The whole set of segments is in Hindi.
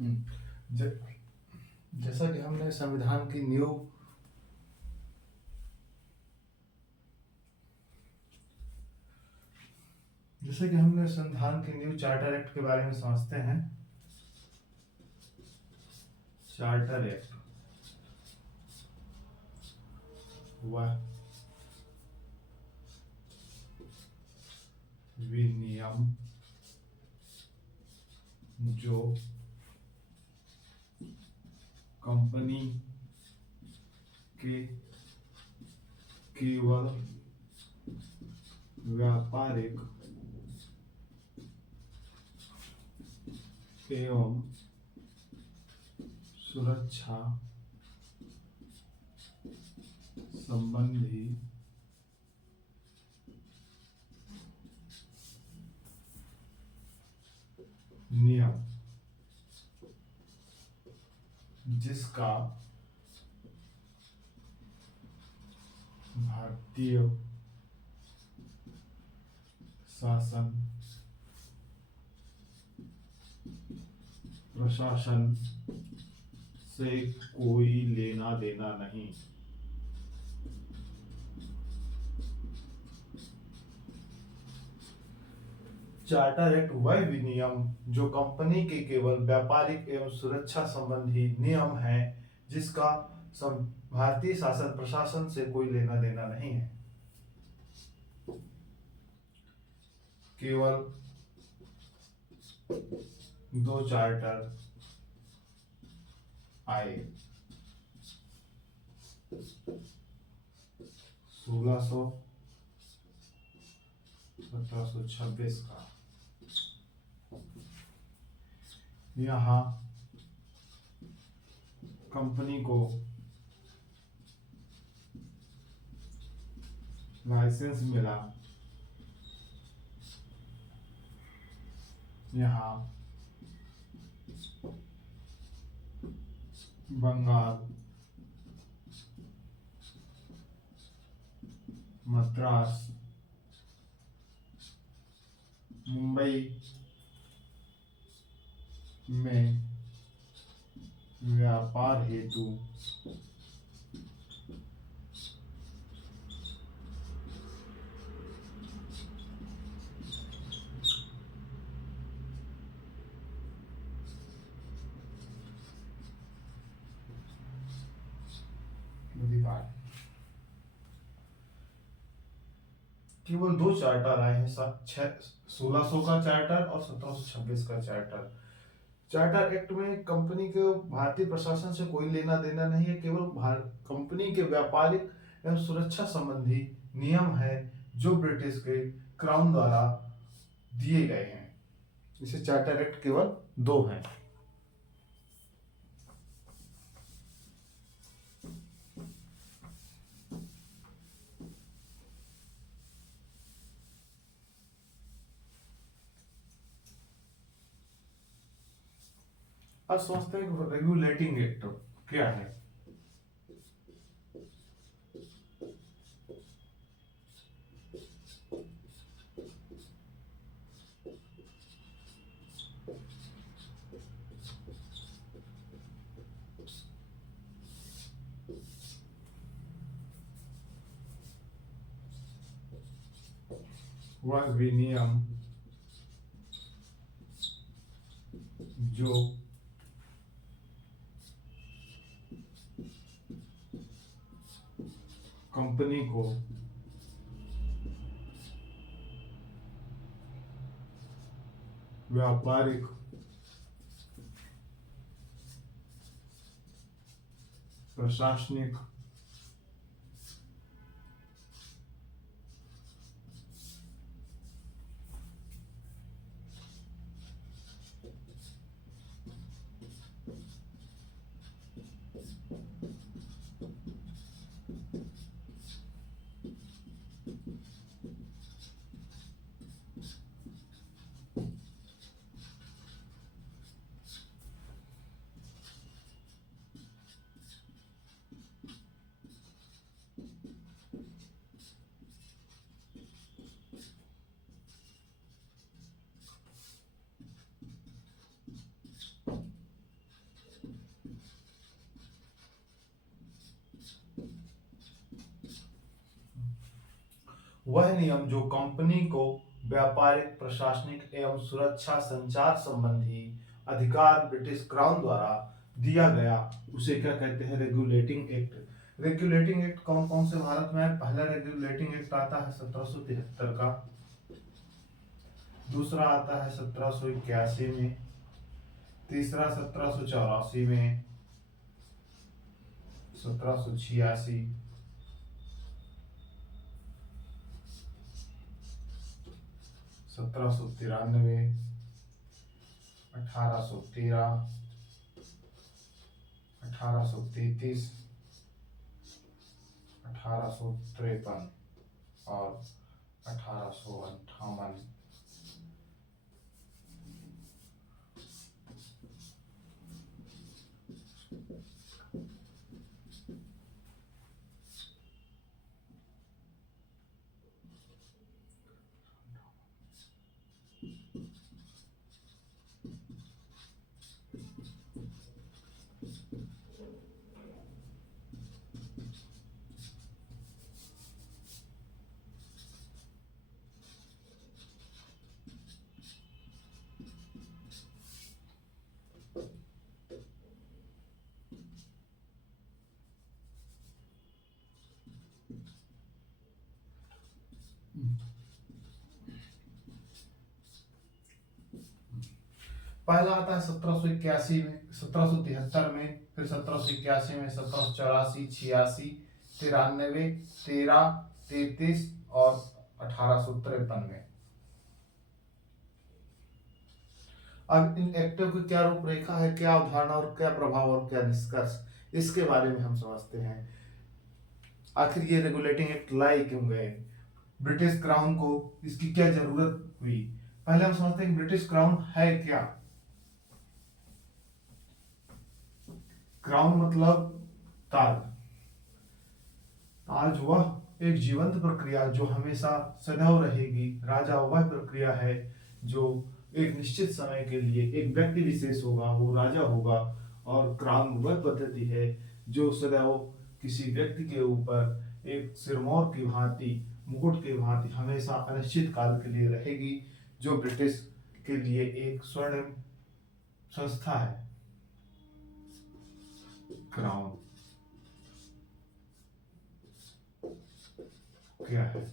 हम्म, ज- जैसा कि हमने संविधान की नींव जैसे कि हमने संविधान की न्यू चार्टर एक्ट के बारे में समझते हैं। चार्टर एक्ट वह विनियम जो कंपनी के केवल व्यापारिक एवं सुरक्षा संबंधी नियम जिसका भारतीय शासन प्रशासन से कोई लेना देना नहीं। चार्टर एक्ट वह विनियम जो कंपनी के केवल व्यापारिक एवं सुरक्षा संबंधी नियम है जिसका भारतीय शासन प्रशासन से कोई लेना देना नहीं है। केवल दो चार्टर आए, 1600 1726 का। यहाँ कंपनी को लाइसेंस मिला। यहाँ बंगाल, मद्रास, मुंबई में व्यापार हेतु अधिकार। केवल दो चार्टर आए हैं, 1600 का चार्टर और 1726 का चार्टर। चार्टर एक्ट में कंपनी के भारतीय प्रशासन से कोई लेना देना नहीं है, केवल कंपनी के व्यापारिक एवं सुरक्षा संबंधी नियम है जो ब्रिटिश के क्राउन द्वारा दिए गए हैं। इसे चार्टर एक्ट केवल दो हैं। अब समझते हैं रेगुलेटिंग एक्ट क्या है। वह विनियम जो कंपनी को व्यापारिक प्रशासनिक वह नियम जो कंपनी को व्यापारिक, प्रशासनिक एवं सुरक्षा संचार संबंधी अधिकार ब्रिटिश क्राउन द्वारा दिया गया, उसे क्या कहते हैं? Regulating act. रेगुलेटिंग एक्ट कौन कौन से भारत में है? पहला रेगुलेटिंग एक्ट आता है 1773 का, दूसरा आता है 1781 में, तीसरा 1784 में, 1786, 1793, 1813, 1833, 1853 और 1858। पहला आता है 1781 में, 1773 में, फिर 1781 में, 1784, 86, 93, 13, 33 और 1853 में। अब इन एक्टों की क्या रूपरेखा है, क्या अवधारणा और क्या प्रभाव और क्या निष्कर्ष, इसके बारे में हम समझते हैं। आखिर ये रेगुलेटिंग एक्ट लाए क्यों गए? ब्रिटिश क्राउन को इसकी क्या जरूरत हुई? पहले हम समझते हैं कि ब्रिटिश क्राउन है क्या। क्राउन मतलब ताज। ताज वह एक जीवंत प्रक्रिया जो हमेशा सदैव रहेगी। राजा वह प्रक्रिया है जो एक निश्चित समय के लिए एक व्यक्ति विशेष होगा, वो राजा होगा। और क्राउन वह पद्धति है जो सदैव किसी व्यक्ति के ऊपर एक सिरमौर की भांति, मुकुट की भांति हमेशा अनिश्चित काल के लिए रहेगी, जो ब्रिटिश के लिए एक स्वर्णिम संस्था है क्राउन। क्या है?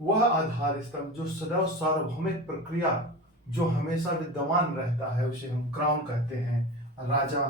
वह आधार स्तंभ जो सदैव सार्वभौमिक प्रक्रिया जो हमेशा विद्यमान रहता है, उसे हम क्राउन कहते हैं। राजा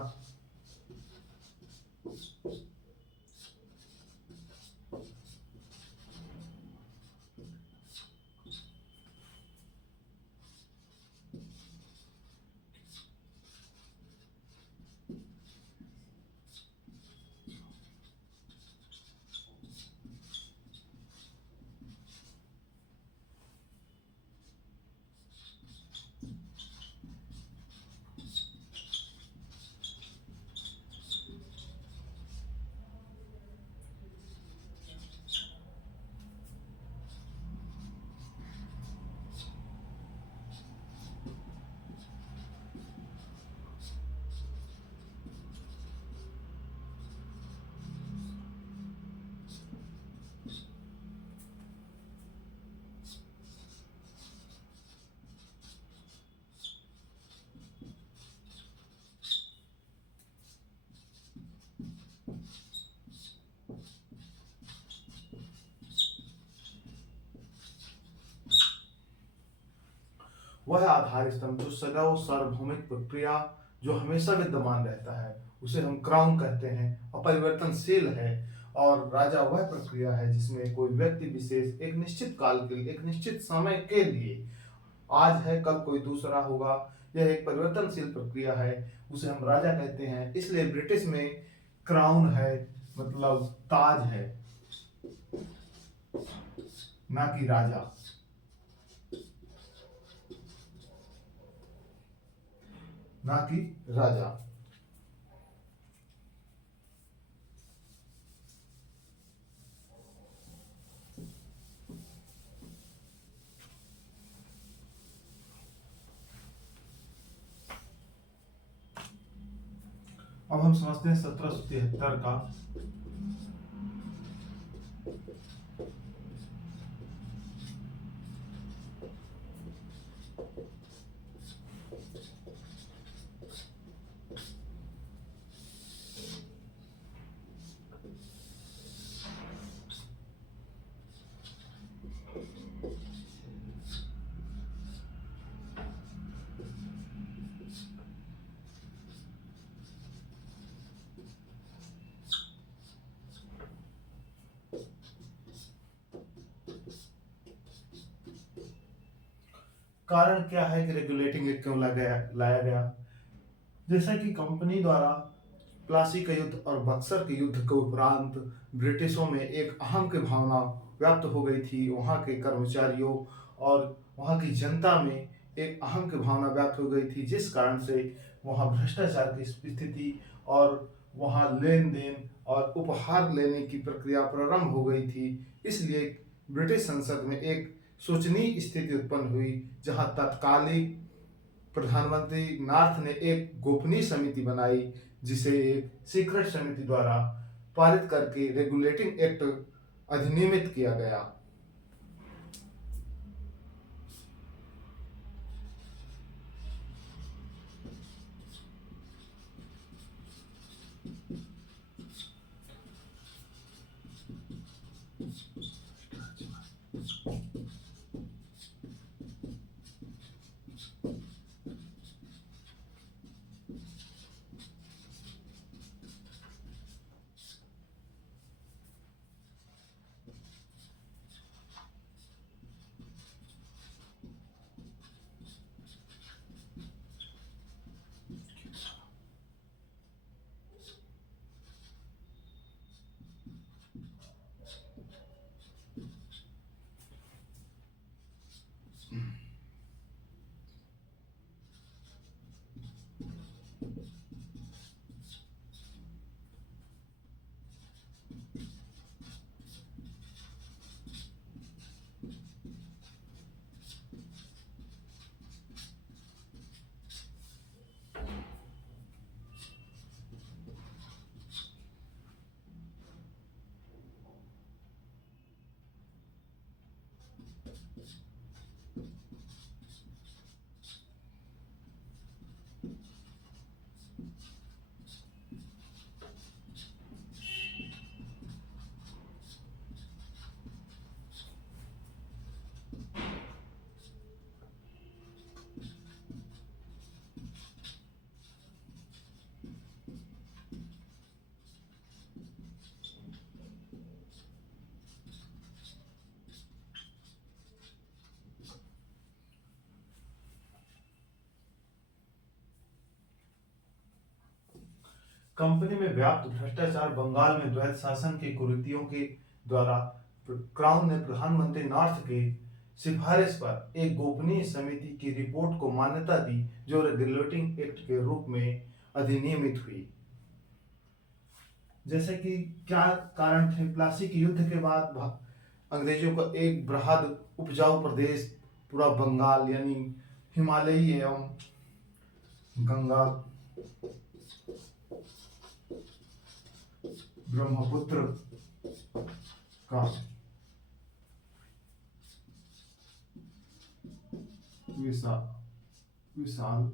वह आधार स्तंभ जो सदैव सार्वभौमिक प्रक्रिया जो हमेशा विद्यमान रहता है उसे हम क्राउन कहते हैं, अपरिवर्तनशील है। और राजा वह प्रक्रिया है जिसमें कोई व्यक्ति विशेष एक निश्चित काल के लिए, एक निश्चित समय के लिए, आज है कल कोई दूसरा होगा, यह एक परिवर्तनशील प्रक्रिया है, उसे हम राजा कहते हैं। इसलिए ब्रिटिश में क्राउन है मतलब ताज है, ना कि राजा। ना कि राजा। अब हम समझते हैं 1773 का कारण क्या है कि रेगुलेटिंग एक्ट क्यों लाया गया। जैसा कि कंपनी द्वारा प्लासी का युद्ध और बक्सर के युद्ध के उपरांत ब्रिटिशों में एक अहम की भावना व्याप्त हो गई थी, वहाँ के कर्मचारियों और वहाँ की जनता में एक अहम की भावना व्याप्त हो गई थी, जिस कारण से वहाँ भ्रष्टाचार की स्थिति और वहाँ लेन देन और उपहार लेने की प्रक्रिया प्रारंभ हो गई थी। इसलिए ब्रिटिश संसद में एक शोचनीय स्थिति उत्पन्न हुई, जहाँ तत्कालीन प्रधानमंत्री नॉर्थ ने एक गोपनीय समिति बनाई, जिसे एक सीक्रेट समिति द्वारा पारित करके रेगुलेटिंग एक्ट अधिनियमित किया गया। कंपनी में व्याप्त भ्रष्टाचार बंगाल में द्वैत शासन की कुरीतियों के द्वारा क्राउन ने प्रधानमंत्री नॉर्थ के सिफारिश पर एक गोपनीय समिति की रिपोर्ट को मान्यता दी, जो रेगुलेटिंग एक्ट के रूप में अधिनियमित हुई। जैसे कि क्या कारण थे, प्लासी के युद्ध के बाद अंग्रेजों का एक बृहद उपजाऊ प्रदेश पूरा बंगाल यानी हिमालयी एवं गंगा ब्रह्मपुत्र का विशाल विशाल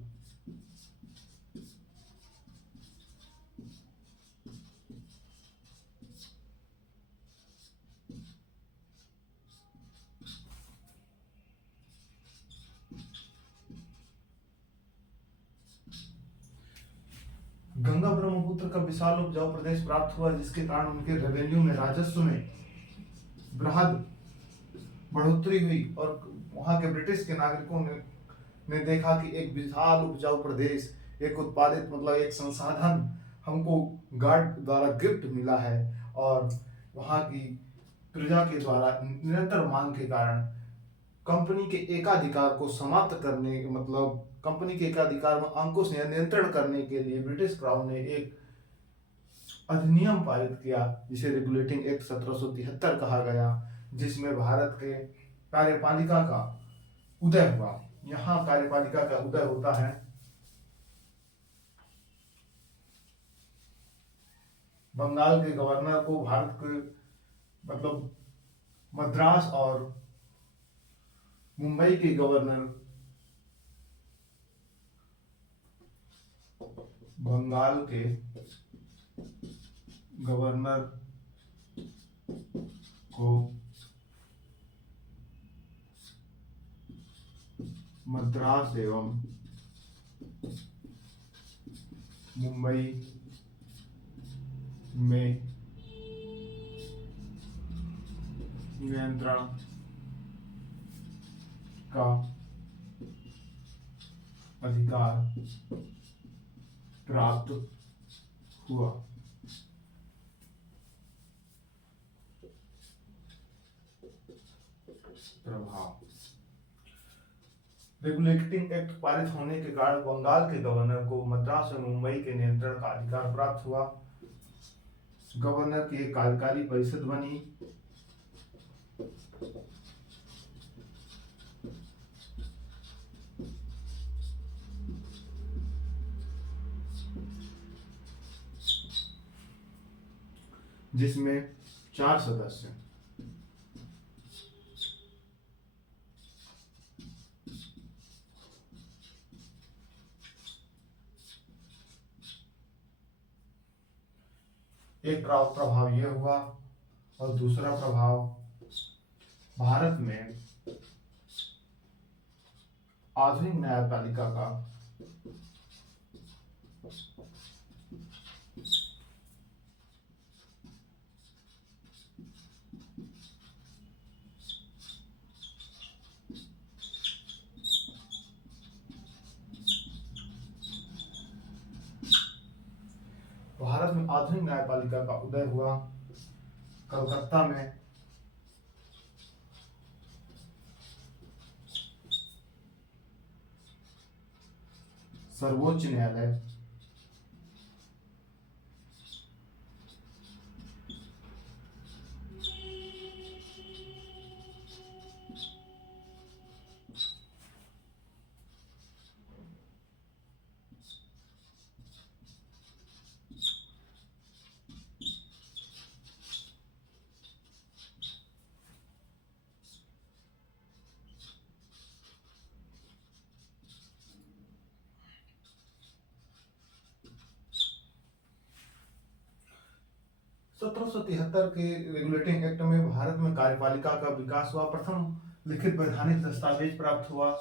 ब्रह्मपुत्र का विशाल उपजाऊ प्रदेश प्राप्त हुआ, जिसके कारण उनके रेवेन्यू में, राजस्व में बृहद बढ़ोतरी हुई। और वहां के ब्रिटिश के नागरिकों ने देखा कि एक विशाल उपजाऊ प्रदेश, एक उत्पादित मतलब एक संसाधन हमको गॉड द्वारा गिफ्ट मिला है, और वहां की प्रजा के द्वारा निरंतर मांग के कारण कंपनी के एकाधिकार को समाप्त करने, मतलब कंपनी के एकाधिकार में अंकुश या नियंत्रण करने के लिए ब्रिटिश क्राउन ने एक अधिनियम पारित किया, जिसे रेगुलेटिंग एक्ट 1773 कहा गया, जिसमें भारत के कार्यपालिका का उदय हुआ। यहाँ कार्यपालिका का उदय होता है बंगाल के गवर्नर को भारत के मतलब मद्रास और मुंबई के गवर्नर, बंगाल के गवर्नर को मद्रास एवं मुंबई में नियंत्रण का अधिकार प्राप्त हुआ। प्रभाव, रेगुलेटिंग एक्ट पारित होने के कारण बंगाल के गवर्नर को मद्रास और मुंबई के नियंत्रण का अधिकार प्राप्त हुआ। गवर्नर की एक कार्यकारी परिषद बनी, जिसमें 4 सदस्य, एक प्रभाव यह हुआ, और दूसरा प्रभाव भारत में आधुनिक न्यायपालिका का भारत में आधुनिक न्यायपालिका का उदय हुआ। कलकत्ता में सर्वोच्च न्यायालय, के रेगुलेटिंग एक्ट में भारत में कार्यपालिका का विकास हुआ। प्रथम लिखित वैधानिक दस्तावेज प्राप्त हुआ।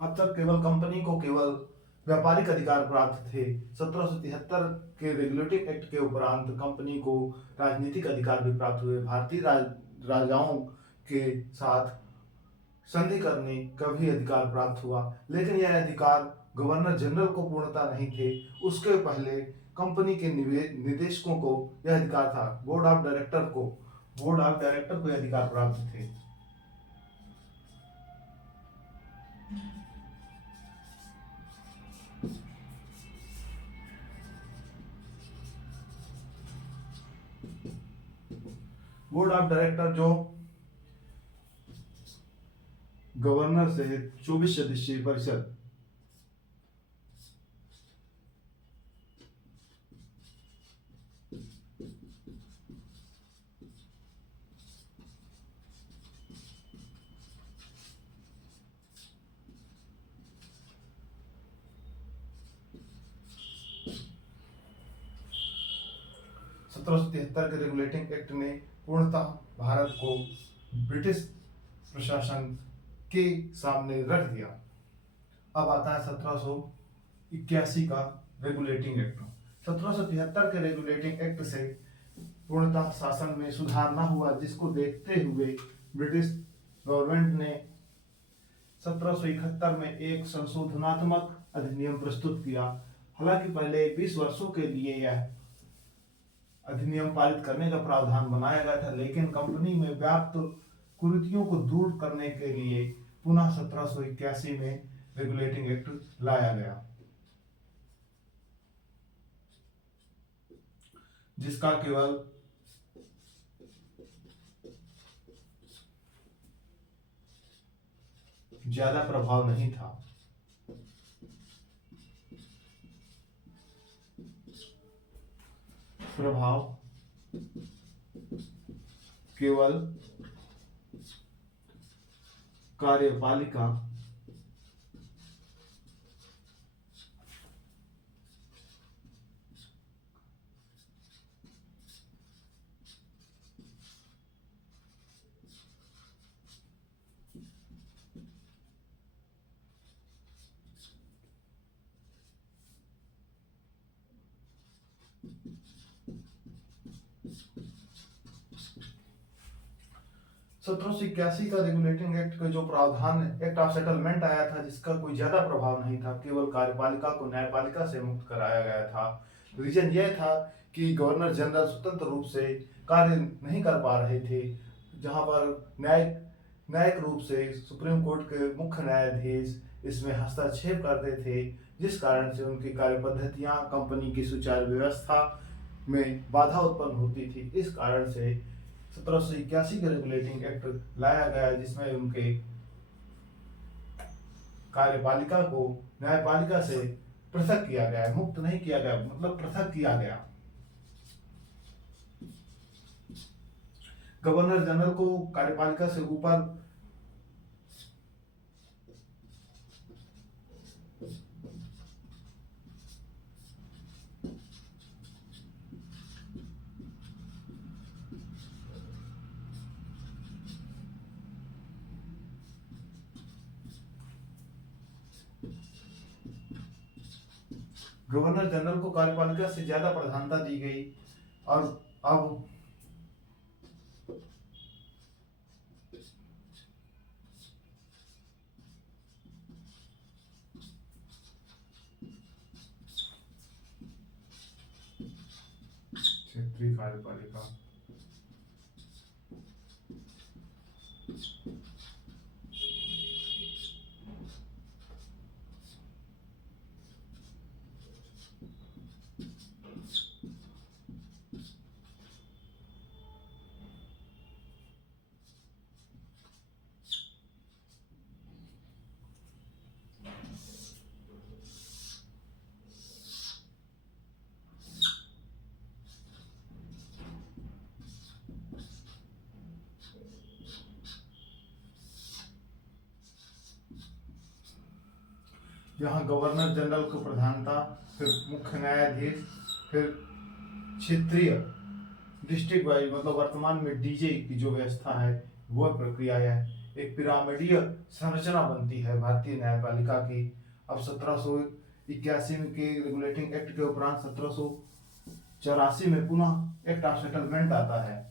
अब तक केवल कंपनी को केवल व्यापारिक अधिकार प्राप्त थे। 1773 के रेगुलेटिंग एक्ट के उपरांत कंपनी को राजनीतिक अधिकार भी प्राप्त हुए। भारतीय राजाओं के साथ संधि करने का भी अधिकार प्राप्त हुआ, लेकिन यह अधिकार गवर्नर जनरल को पूर्णता नहीं थे। उसके पहले कंपनी के निदेशकों को यह अधिकार था। बोर्ड ऑफ डायरेक्टर को यह अधिकार प्राप्त थे। बोर्ड ऑफ डायरेक्टर जो गवर्नर सहित 24 सदस्यीय परिषद, 1773 के रेगुलेटिंग एक्ट ने पूर्णतः भारत को ब्रिटिश प्रशासन के सामने रख दिया। अब आता है 1781 का रेगुलेटिंग एक्ट। 1773 के रेगुलेटिंग एक्ट से पूर्णतः शासन में सुधार न हुआ, जिसको देखते हुए ब्रिटिश गवर्नमेंट ने 1771 में एक संशोधनात्मक अधिनियम प्रस्तुत किया। हालांकि पहले 20 वर्षों के लिए यह अधिनियम पारित करने का प्रावधान बनाया गया था, लेकिन कंपनी में व्याप्त कुरीतियों को दूर करने के लिए पुनः 1781 में रेगुलेटिंग एक्ट लाया गया, जिसका केवल ज्यादा प्रभाव नहीं था। प्रभाव केवल कार्यपालिका सत्रह सौ इक्यासी का रेगुलेटिंग एक्ट का जो प्रावधान एक्ट ऑफ सेटलमेंट आया था, जिसका कोई ज्यादा प्रभाव नहीं था, केवल कार्यपालिका को न्यायपालिका से मुक्त कराया गया था। रीजन यह था कि गवर्नर जनरल स्वतंत्र रूप से कार्य नहीं कर पा रहे थे, जहां पर न्यायिक रूप से सुप्रीम कोर्ट के मुख्य न्यायाधीश इसमें हस्तक्षेप करते थे, जिस कारण से उनकी कार्य पद्धतियां, कंपनी की सुचारू व्यवस्था में बाधा उत्पन्न होती थी। इस कारण से 1781 का रेगुलेटिंग एक्ट लाया गया, जिसमें उनके कार्यपालिका को न्यायपालिका से पृथक किया गया, मुक्त नहीं किया गया, मतलब पृथक किया गया। गवर्नर जनरल को कार्यपालिका से ऊपर गवर्नर जनरल को कार्यपालिका से ज्यादा प्रधानता दी गई। और अब क्षेत्रीय कार्यपालिका जहां गवर्नर जनरल को प्रधानता, फिर मुख्य न्यायाधीश, फिर क्षेत्रीय डिस्ट्रिक्ट वाइज, मतलब वर्तमान में डीजे की जो व्यवस्था है, वह प्रक्रिया है, एक पिरामिडीय संरचना बनती है भारतीय न्यायपालिका की। अब 1781 के रेगुलेटिंग एक्ट के उपरांत 1784 में पुनः एक्ट ऑफ सेटलमेंट आता है,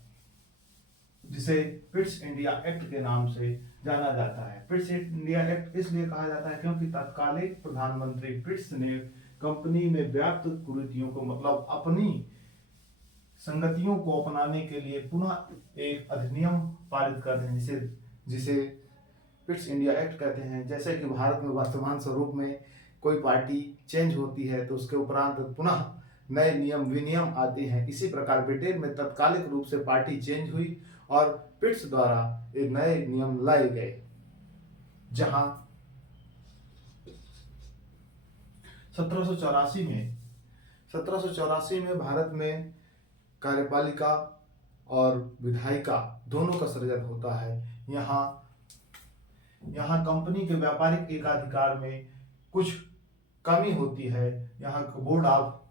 जिसे पिट्स इंडिया एक्ट के नाम से जाना जाता है। पिट्स इंडिया एक्ट इसलिए कहा जाता है क्योंकि तत्कालीन प्रधानमंत्री पिट्स ने कंपनी में व्याप्त कुरीतियों को, मतलब अपनी संगतियों को अपनाने के लिए पुनः एक अधिनियम पारित करते हैं, जिसे पिट्स इंडिया एक्ट कहते हैं। जैसे कि भारत में वर्तमान स्वरूप में कोई पार्टी चेंज होती है तो उसके उपरांत पुनः नए नियम विनियम आते हैं, इसी प्रकार ब्रिटेन में तत्कालिक रूप से पार्टी चेंज हुई और पिट्स द्वारा एक नए नियम लाए गए, जहां 1784 में भारत में कार्यपालिका और विधायिका दोनों का सृजन होता है। यहाँ कंपनी के व्यापारिक एकाधिकार में कुछ कमी होती है। यहाँ board of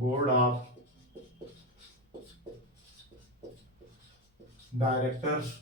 board of directors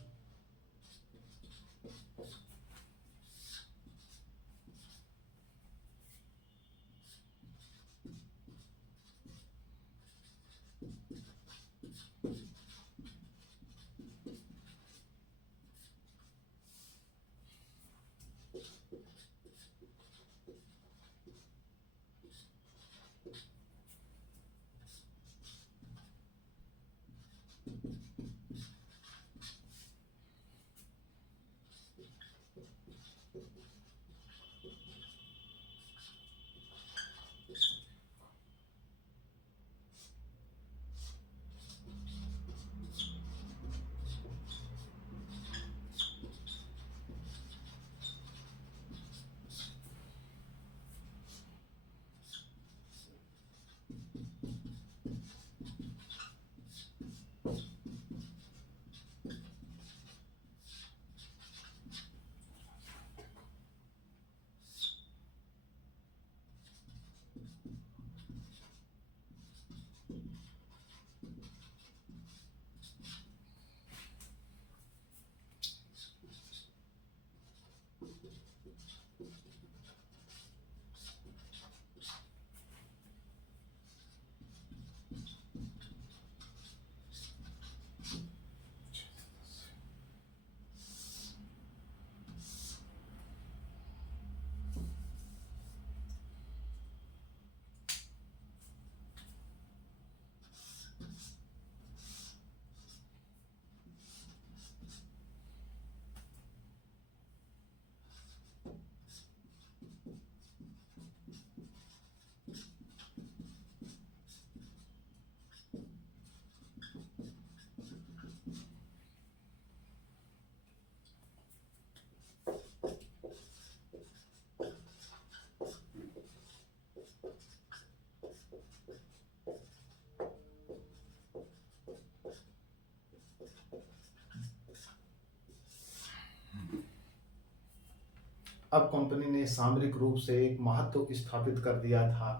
अब कंपनी ने सामरिक रूप से एक महत्व स्थापित कर दिया था,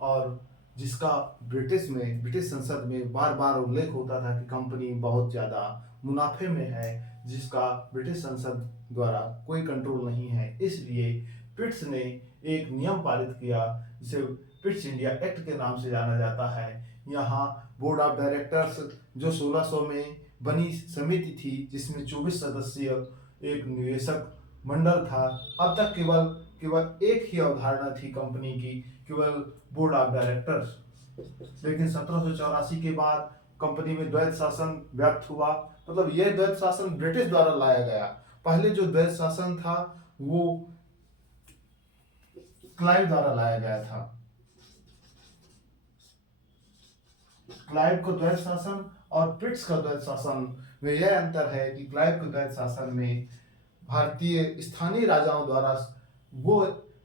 और जिसका ब्रिटिश संसद में बार बार उल्लेख होता था कि कंपनी बहुत ज़्यादा मुनाफे में है, जिसका ब्रिटिश संसद द्वारा कोई कंट्रोल नहीं है। इसलिए पिट्स ने एक नियम पारित किया जिसे पिट्स इंडिया एक्ट के नाम से जाना जाता है। यहाँ बोर्ड ऑफ डायरेक्टर्स जो 1600 में बनी समिति थी, जिसमें 24 सदस्यीय एक निवेशक मंडल था। अब तक केवल केवल एक ही अवधारणा थी कंपनी की, केवल बोर्ड ऑफ डायरेक्टर्स। लेकिन 1784 के बाद कंपनी में द्वैत शासन व्याप्त हुआ। मतलब यह द्वैत शासन ब्रिटिश द्वारा लाया गया। पहले जो द्वैत शासन था वो क्लाइव द्वारा लाया गया था। क्लाइव को द्वैत शासन और पिट्स का द्वैत शासन में यह अंतर है कि क्लाइव के द्वैत शासन में भारतीय स्थानीय राजाओं द्वारा वो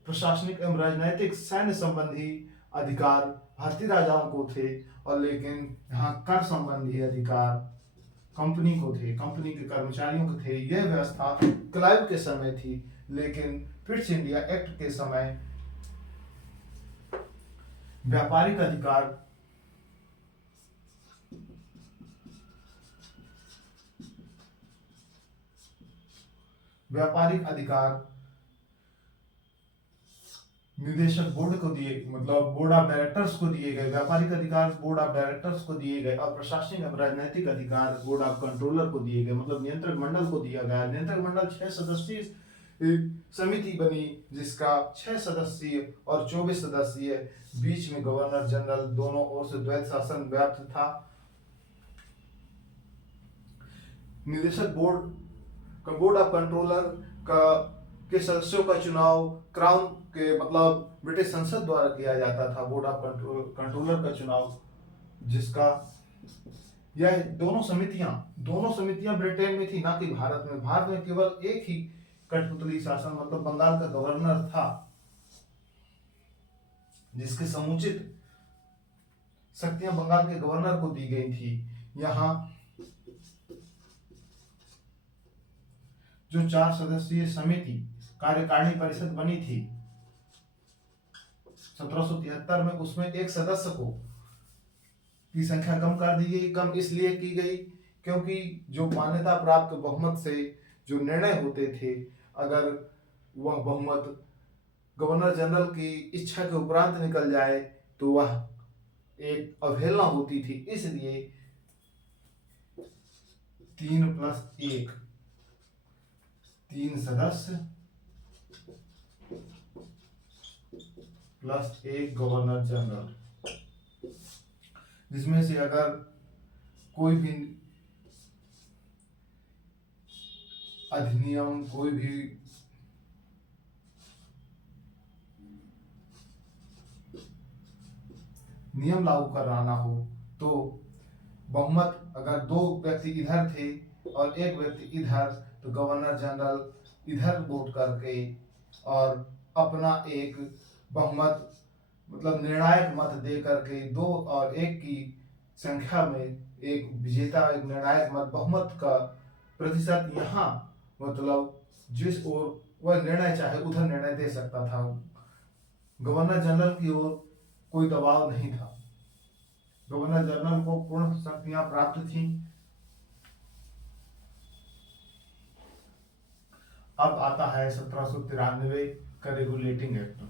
प्रशासनिक एवं राजनैतिक सैन्य संबंधी अधिकार भारतीय राजाओं को थे, और लेकिन यहाँ कर संबंधी अधिकार कंपनी को थे, कंपनी के कर्मचारियों को थे। यह व्यवस्था क्लाइव के समय थी, लेकिन पिट्स इंडिया एक्ट के समय व्यापारिक अधिकार निदेशक बोर्ड को दिए, मतलब बोर्ड ऑफ डायरेक्टर्स को दिए गए। व्यापारिक अधिकार बोर्ड ऑफ डायरेक्टर्स को दिए गए, और प्रशासनिक और राजनीतिक अधिकार बोर्ड ऑफ कंट्रोलर को दिए गए, मतलब नियंत्रक मंडल को दिया गया। नियंत्रक मंडल 6 सदस्यीय समिति बनी, जिसका 6 सदस्यीय और 24 सदस्यीय, बीच में गवर्नर जनरल, दोनों ओर से द्वैत शासन व्याप्त था। निदेशक बोर्ड ऑफ कंट्रोलर के सदस्यों का चुनाव क्राउन के मतलब ब्रिटिश संसद द्वारा किया जाता था। बोर्ड ऑफ कंट्रोलर का चुनाव, जिसका यह दोनों समितियां ब्रिटेन में थी, ना कि भारत में। भारत में केवल एक ही कठपुतली शासन, मतलब बंगाल का गवर्नर था, जिसके समुचित शक्तियां बंगाल के गवर्नर को दी गई थी। यहाँ जो 4 सदस्यीय समिति कार्यकारिणी परिषद बनी थी 1773 में, उसमें एक सदस्य को की संख्या कम कर दी गई। कम इसलिए की गई क्योंकि जो मान्यता प्राप्त बहुमत से जो निर्णय होते थे, अगर वह बहुमत गवर्नर जनरल की इच्छा के उपरांत निकल जाए तो वह एक अवहेलना होती थी। इसलिए 3+1, 3 सदस्य प्लस एक गवर्नर जनरल, जिसमें से अगर कोई भी अधिनियम, कोई भी नियम लागू कराना हो तो बहुमत, अगर दो व्यक्ति इधर थे और एक व्यक्ति इधर, तो गवर्नर जनरल इधर वोट करके और अपना एक बहुमत मतलब निर्णायक मत दे करके 2 और 1 की संख्या में एक विजेता, एक निर्णायक मत, बहुमत का प्रतिशत यहाँ मतलब जिस ओर वह निर्णय चाहे उधर निर्णय दे सकता था। गवर्नर जनरल की ओर कोई दबाव नहीं था। गवर्नर जनरल को पूर्ण शक्तियां प्राप्त थी। अब आता है 1793 का रेगुलेटिंग एक्ट।